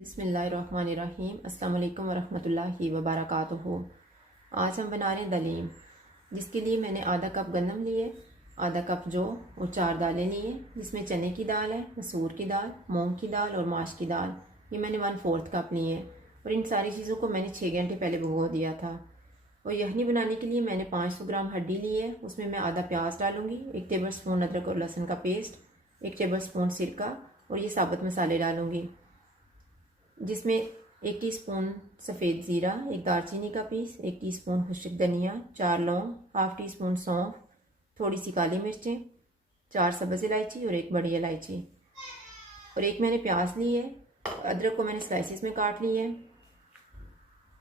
बिस्मिल्लाहिर्रहमानिर्रहीम। अस्सलाम वालेकुम वरहमतुल्लाहि वबरकातुहू। आज हम बना रहे हैं दलीम, जिसके लिए मैंने आधा कप गंदम लिए, आधा कप जौ और 4 दालें लिए, जिसमें चने की दाल है, मसूर की दाल, मूंग की दाल और माश की दाल। ये मैंने 1/4 कप लिए हैं और इन सारी चीज़ों को मैंने 6 घंटे पहले भिगो दिया था। और यखनी बनाने के लिए मैंने 500 ग्राम हड्डी ली है। उसमें मैं आधा प्याज डालूंगी, 1 टेबल स्पून अदरक और लहसुन का पेस्ट, 1 टेबल स्पून सिरका और ये साबुत मसाले डालूंगी, जिसमें 1 टीस्पून सफ़ेद ज़ीरा, 1 दालचीनी का पीस, 1 टीस्पून खुश्क धनिया, 4 लौंग, हाफ टी स्पून सौंफ, थोड़ी सी काली मिर्चें, 4 सब्ज़ इलायची और 1 बड़ी इलायची। और एक मैंने प्याज ली है, अदरक को मैंने स्लाइसिस में काट ली है,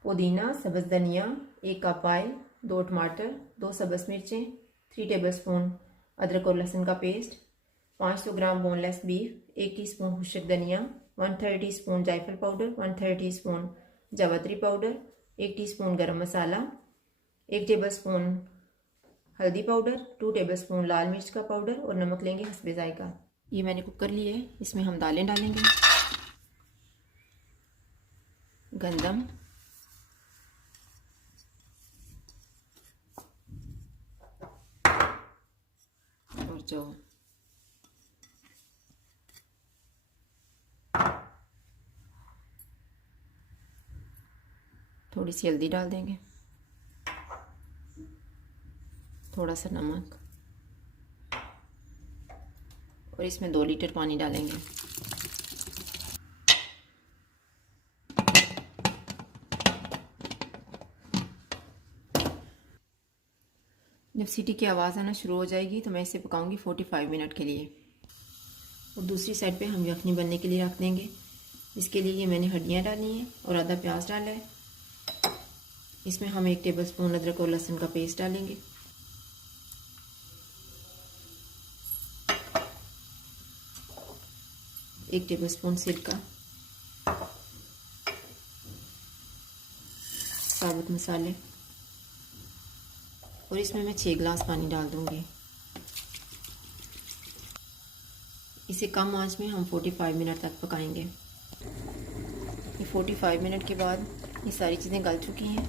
पुदीना, सब्ज़ धनिया, 1 कप ऑयल, 2 टमाटर, 2 सब्ज़ मिर्चें, 3 टेबल स्पून अदरक और लहसुन का पेस्ट, 500 ग्राम बोनलेस बीफ, 1 टीस्पून खुश्क धनिया, 1/3 टीस्पून जायफल पाउडर, 1/3 टीस्पून जावित्री पाउडर, 1 टीस्पून गरम मसाला, 1 टेबल स्पून हल्दी पाउडर, 2 टेबल स्पून लाल मिर्च का पाउडर और नमक लेंगे हस्बे जायका। ये मैंने कुकर लिए है, इसमें हम दालें डालेंगे, गंदम, और जौ। थोड़ी सी हल्दी डाल देंगे, थोड़ा सा नमक और इसमें 2 लीटर पानी डालेंगे। जब सीटी की आवाज़ आना शुरू हो जाएगी तो मैं इसे पकाऊंगी 45 मिनट के लिए। और दूसरी साइड पे हम यखनी बनने के लिए रख देंगे। इसके लिए ये मैंने हड्डियाँ डाली हैं और आधा प्याज डाला है। इसमें हम 1 टेबल स्पून अदरक और लहसुन का पेस्ट डालेंगे, एक टेबल स्पून सिरका, साबुत मसाले और इसमें मैं 6 गिलास पानी डाल दूंगी। इसे कम आंच में हम 45 मिनट तक पकाएंगे। ये 45 मिनट के बाद ये सारी चीज़ें गल चुकी हैं।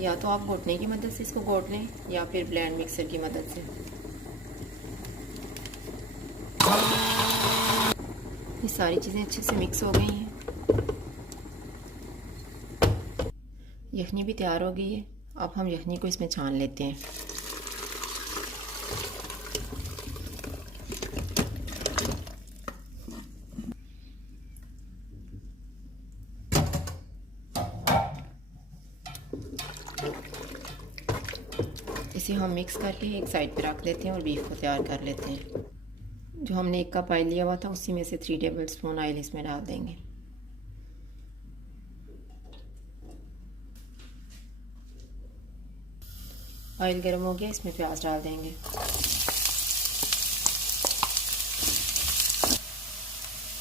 या तो आप घोटने की मदद से इसको घोट लें या फिर ब्लेंड मिक्सर की मदद से। ये सारी चीज़ें अच्छे से मिक्स हो गई हैं। यखनी भी तैयार हो गई है। अब हम यखनी को इसमें छान लेते हैं। इसे हम मिक्स करके एक साइड पे रख देते हैं और बीफ को तैयार कर लेते हैं। जो हमने 1 कप ऑयल लिया हुआ था उसी में से 3 टेबल स्पून ऑयल इसमें डाल देंगे। ऑयल गर्म हो गया, इसमें प्याज डाल देंगे।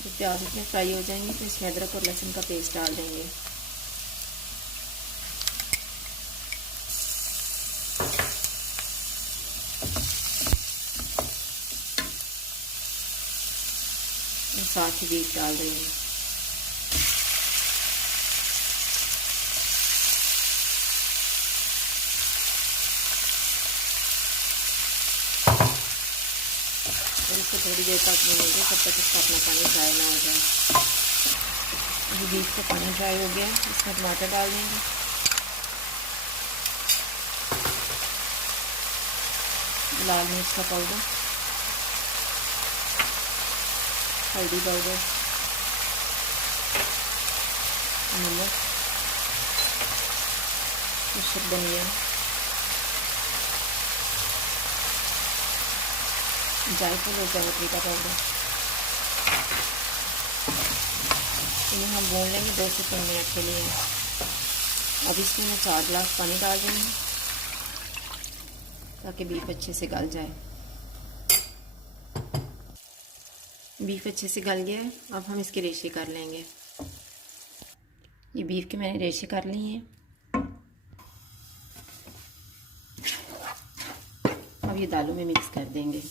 तो प्याज इसमें फ्राई हो जाएंगे तो इसमें अदरक और लहसुन का पेस्ट डाल देंगे। और साथ ही बीफ डाल देंगे। और इसको थोड़ी देर तक भूनेंगे जब तक इसका अपना पानी ड्राई ना हो जाए। अभी बीफ का पानी ड्राई हो गया, इसमें टमाटर डाल देंगे, लाल मिर्च का पाउडर, हल्दी पाउडर, नमक, खुश्क धनिया, जायफल और जावित्री का पाउडर। इन्हें हम भून लेंगे 2 से 3 मिनट के लिए। अब इसमें मैं 4 गिलास पानी डाल दूँगी ताकि बीफ अच्छे से गल जाए। बीफ अच्छे से गल गया है, अब हम इसके रेशे कर लेंगे। ये बीफ के मैंने रेशे कर लिए हैं। अब ये दालों में मिक्स कर देंगे।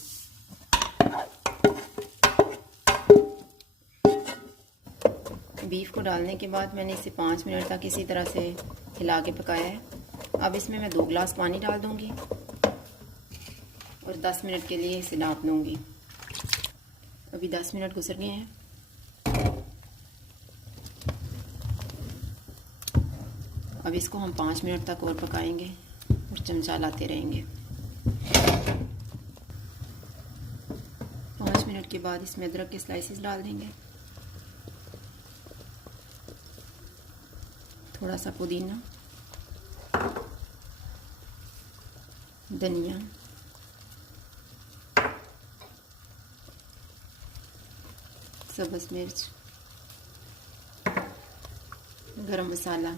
बीफ को डालने के बाद मैंने इसे 5 मिनट तक इसी तरह से हिला के पकाया है। अब इसमें मैं 2 गिलास पानी डाल दूंगी और 10 मिनट के लिए इसे ढाँप दूंगी। अभी 10 मिनट गुजर गए हैं। अब इसको हम 5 मिनट तक और पकाएंगे और चमचा लाते रहेंगे। 5 मिनट के बाद इसमें अदरक के स्लाइसेस डाल देंगे, थोड़ा सा पुदीना, धनिया, सब्ज़ मिर्च, गरम मसाला,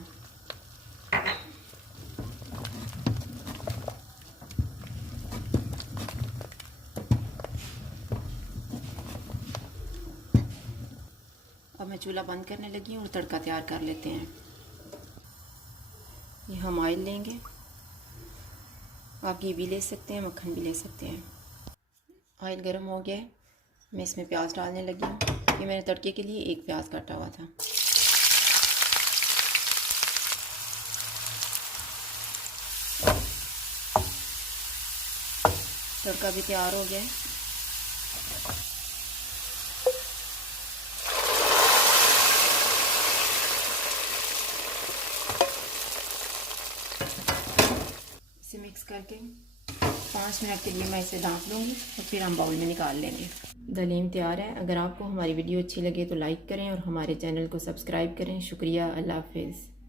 अब मैं चूल्हा बंद करने लगी हूँ और तड़का तैयार कर लेते हैं। ये हम ऑयल लेंगे, आप घी भी ले सकते हैं, मक्खन भी ले सकते हैं। ऑयल गर्म हो गया है, मैं इसमें प्याज डालने लगी हूँ। ये मैंने तड़के के लिए 1 प्याज काटा हुआ था। तड़का भी तैयार हो गया है। इसे मिक्स करके 5 मिनट के लिए मैं इसे ढाँप लूँगी और फिर हम बाउल में निकाल लेंगे। दलीम तैयार है। अगर आपको हमारी वीडियो अच्छी लगे तो लाइक करें और हमारे चैनल को सब्सक्राइब करें। शुक्रिया। अल्लाह हाफिज़।